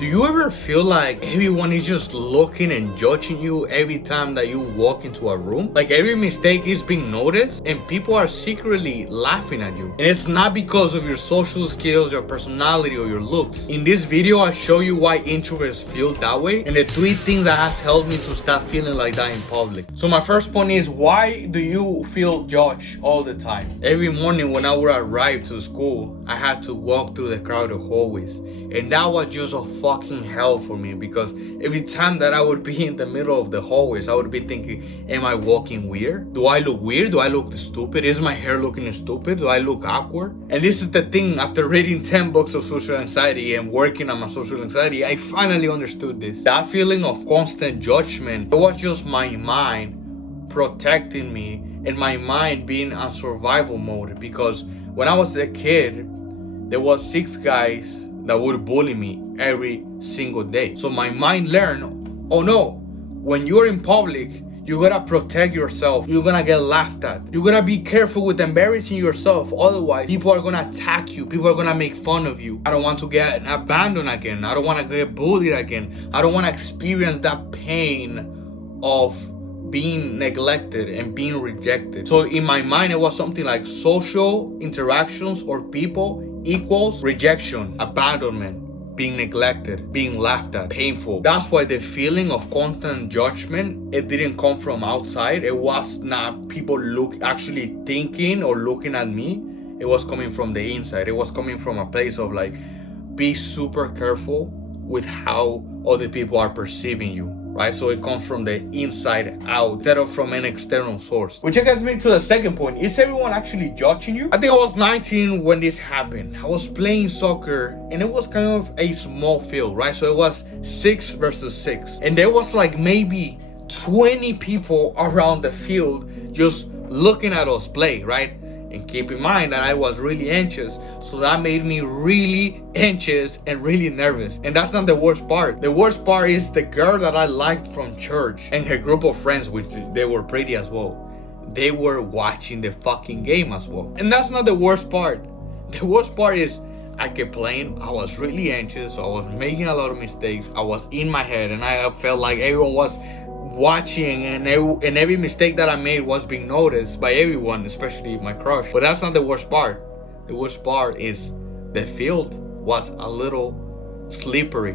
Do you ever feel like everyone is just looking and judging you every time that you walk into a room? Like every mistake is being noticed and people are secretly laughing at you. And it's not because of your social skills, your personality, or your looks. In this video, I show you why introverts feel that way and the 3 things that has helped me to stop feeling like that in public. So my first point is, why do you feel judged all the time? Every morning when I would arrive to school, I had to walk through the crowded hallways. And that was just a fucking hell for me, because every time that I would be in the middle of the hallways, I would be thinking, am I walking weird? Do I look weird? Do I look stupid? Is my hair looking stupid? Do I look awkward? And this is the thing, after reading 10 books of social anxiety and working on my social anxiety, I finally understood this. That feeling of constant judgment, it was just my mind protecting me and my mind being on survival mode. Because when I was a kid, there was 6 guys that would bully me every single day. So my mind learned, oh no, when you're in public, you gotta protect yourself. You're gonna get laughed at. You gotta be careful with embarrassing yourself. Otherwise, people are gonna attack you. People are gonna make fun of you. I don't want to get abandoned again. I don't want to get bullied again. I don't want to experience that pain of being neglected and being rejected. So in my mind, it was something like social interactions or people equals rejection, abandonment, being neglected, being laughed at, painful. That's why the feeling of constant judgment, it didn't come from outside. It was not people actually thinking or looking at me. It was coming from the inside. It was coming from a place of like, be super careful with how other people are perceiving you. Right? So it comes from the inside out instead of from an external source. Which gets me to the second point. Is everyone actually judging you? I think I was 19 when this happened. I was playing soccer and it was kind of a small field, right? So it was 6 versus 6. And there was like maybe 20 people around the field just looking at us play, right? And keep in mind that I was really anxious. So that made me really anxious and really nervous. And that's not the worst part. The worst part is the girl that I liked from church and her group of friends, which they were pretty as well. They were watching the fucking game as well. And that's not the worst part. The worst part is I kept playing. I was really anxious. So I was making a lot of mistakes. I was in my head and I felt like everyone was watching, and every mistake that I made was being noticed by everyone, especially my crush. But that's not the worst part. The worst part is the field was a little slippery.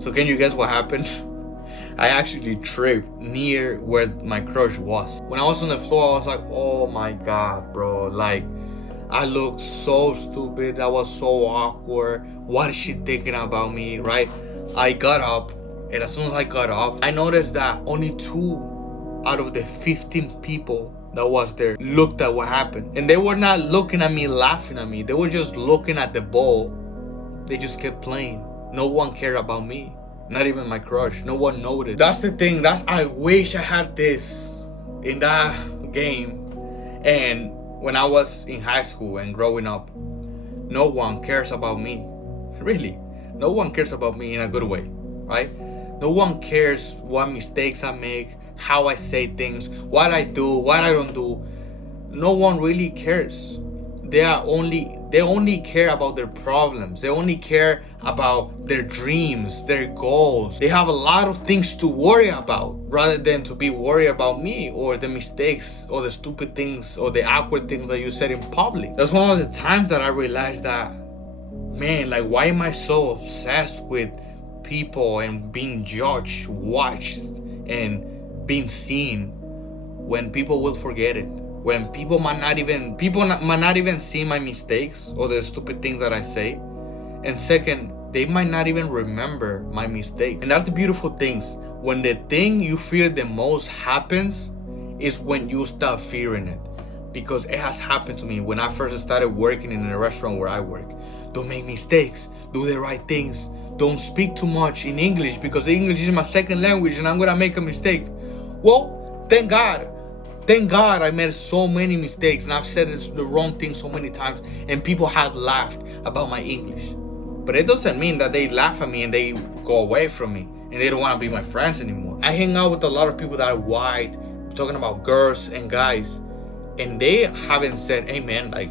So can you guess what happened? I actually tripped near where my crush was. When I was on the floor, I was like, oh my god, bro, like I looked so stupid. That was so awkward. What is she thinking about me, right? I got up. And as soon as I got up, I noticed that only 2 out of the 15 people that was there looked at what happened. And they were not looking at me, laughing at me. They were just looking at the ball. They just kept playing. No one cared about me. Not even my crush. No one noticed. That's the thing. I wish I had this in that game. And when I was in high school and growing up, no one cares about me. Really. No one cares about me in a good way, right? No one cares what mistakes I make, how I say things, what I do, what I don't do. No one really cares. They only care about their problems. They only care about their dreams, their goals. They have a lot of things to worry about rather than to be worried about me or the mistakes or the stupid things or the awkward things that you said in public. That's one of the times that I realized that, man, like, why am I so obsessed with people and being judged, watched, and being seen when people will forget it? When people might not even see my mistakes or the stupid things that I say. And second, they might not even remember my mistake. And that's the beautiful things. When the thing you fear the most happens is when you stop fearing it. Because it has happened to me when I first started working in a restaurant where I work. Don't make mistakes. Do the right things. Don't speak too much in English because English is my second language and I'm gonna make a mistake. Well, thank God I made so many mistakes and I've said the wrong thing so many times and people have laughed about my English. But it doesn't mean that they laugh at me and they go away from me and they don't want to be my friends anymore. I hang out with a lot of people that are white, talking about girls and guys, and they haven't said, hey man, like,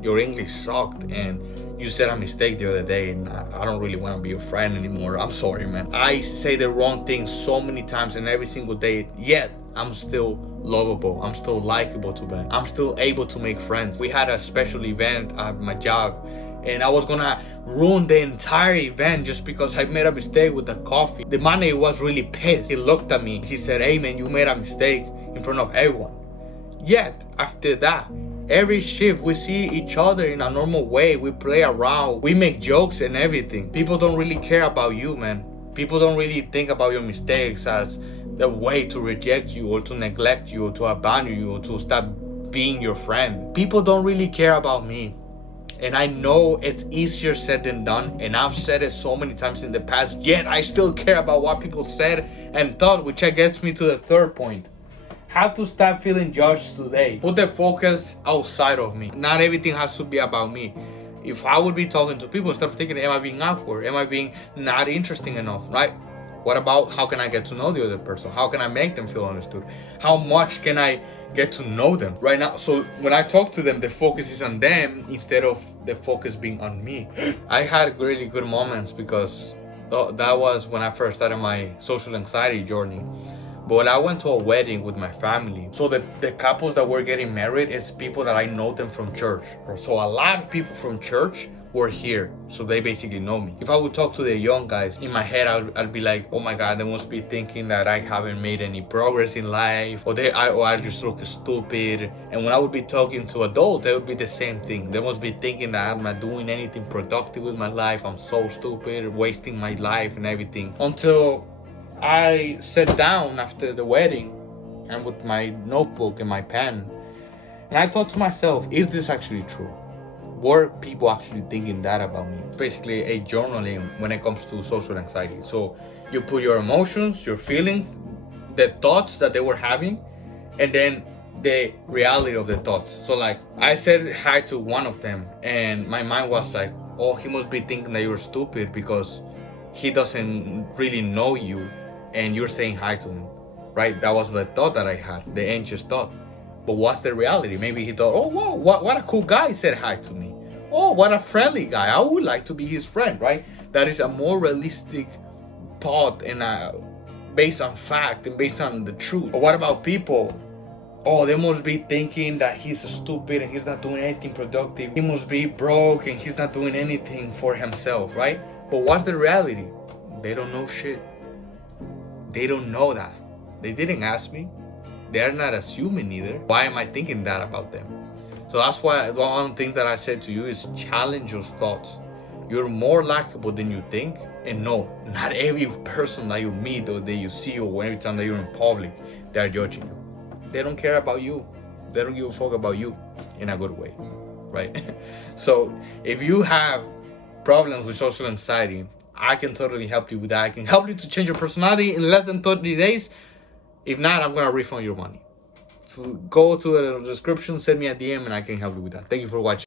your English sucked and you said a mistake the other day and I don't really want to be your friend anymore. I'm sorry, man. I say the wrong thing so many times and every single day, yet I'm still lovable. I'm still likable to them. I'm still able to make friends. We had a special event at my job and I was gonna ruin the entire event just because I made a mistake with the coffee. The manager was really pissed. He looked at me. He said, "Hey man, you made a mistake in front of everyone." Yet, after that, every shift we see each other in a normal way. We play around, we make jokes and everything. People don't really care about you, man. People don't really think about your mistakes as the way to reject you or to neglect you or to abandon you or to stop being your friend. People don't really care about me. And I know it's easier said than done, and I've said it so many times in the past, yet I still care about what people said and thought, which gets me to the third point. How to stop feeling judged today. Put the focus outside of me. Not everything has to be about me. If I would be talking to people, start thinking, am I being awkward? Am I being not interesting enough, right? What about how can I get to know the other person? How can I make them feel understood? How much can I get to know them right now? So when I talk to them, the focus is on them instead of the focus being on me. I had really good moments because that was when I first started my social anxiety journey. But I went to a wedding with my family. So the couples that were getting married is people that I know them from church. So a lot of people from church were here. So they basically know me. If I would talk to the young guys, in my head, I'd be like, oh my God, they must be thinking that I haven't made any progress in life. Or I just look stupid. And when I would be talking to adults, it would be the same thing. They must be thinking that I'm not doing anything productive with my life. I'm so stupid, wasting my life and everything. Until I sat down after the wedding and with my notebook and my pen, and I thought to myself, is this actually true? Were people actually thinking that about me? It's basically a journaling when it comes to social anxiety. So you put your emotions, your feelings, the thoughts that they were having, and then the reality of the thoughts. So like I said hi to one of them and my mind was like, oh, he must be thinking that you're stupid because he doesn't really know you and you're saying hi to him, right? That was the thought that I had, the anxious thought. But what's the reality? Maybe he thought, oh, whoa, what a cool guy said hi to me. Oh, what a friendly guy. I would like to be his friend, right? That is a more realistic thought and based on fact and based on the truth. But what about people? Oh, they must be thinking that he's stupid and he's not doing anything productive. He must be broke and he's not doing anything for himself, right? But what's the reality? They don't know shit. They don't know that. They didn't ask me. They're not assuming either. Why am I thinking that about them? So that's why one of the things that I said to you is challenge your thoughts. You're more likable than you think. And no, not every person that you meet or that you see or every time that you're in public, they're judging you. They don't care about you. They don't give a fuck about you in a good way, right? So if you have problems with social anxiety, I can totally help you with that. I can help you to change your personality in less than 30 days. If not, I'm going to refund your money. So go to the description, send me a DM, and I can help you with that. Thank you for watching.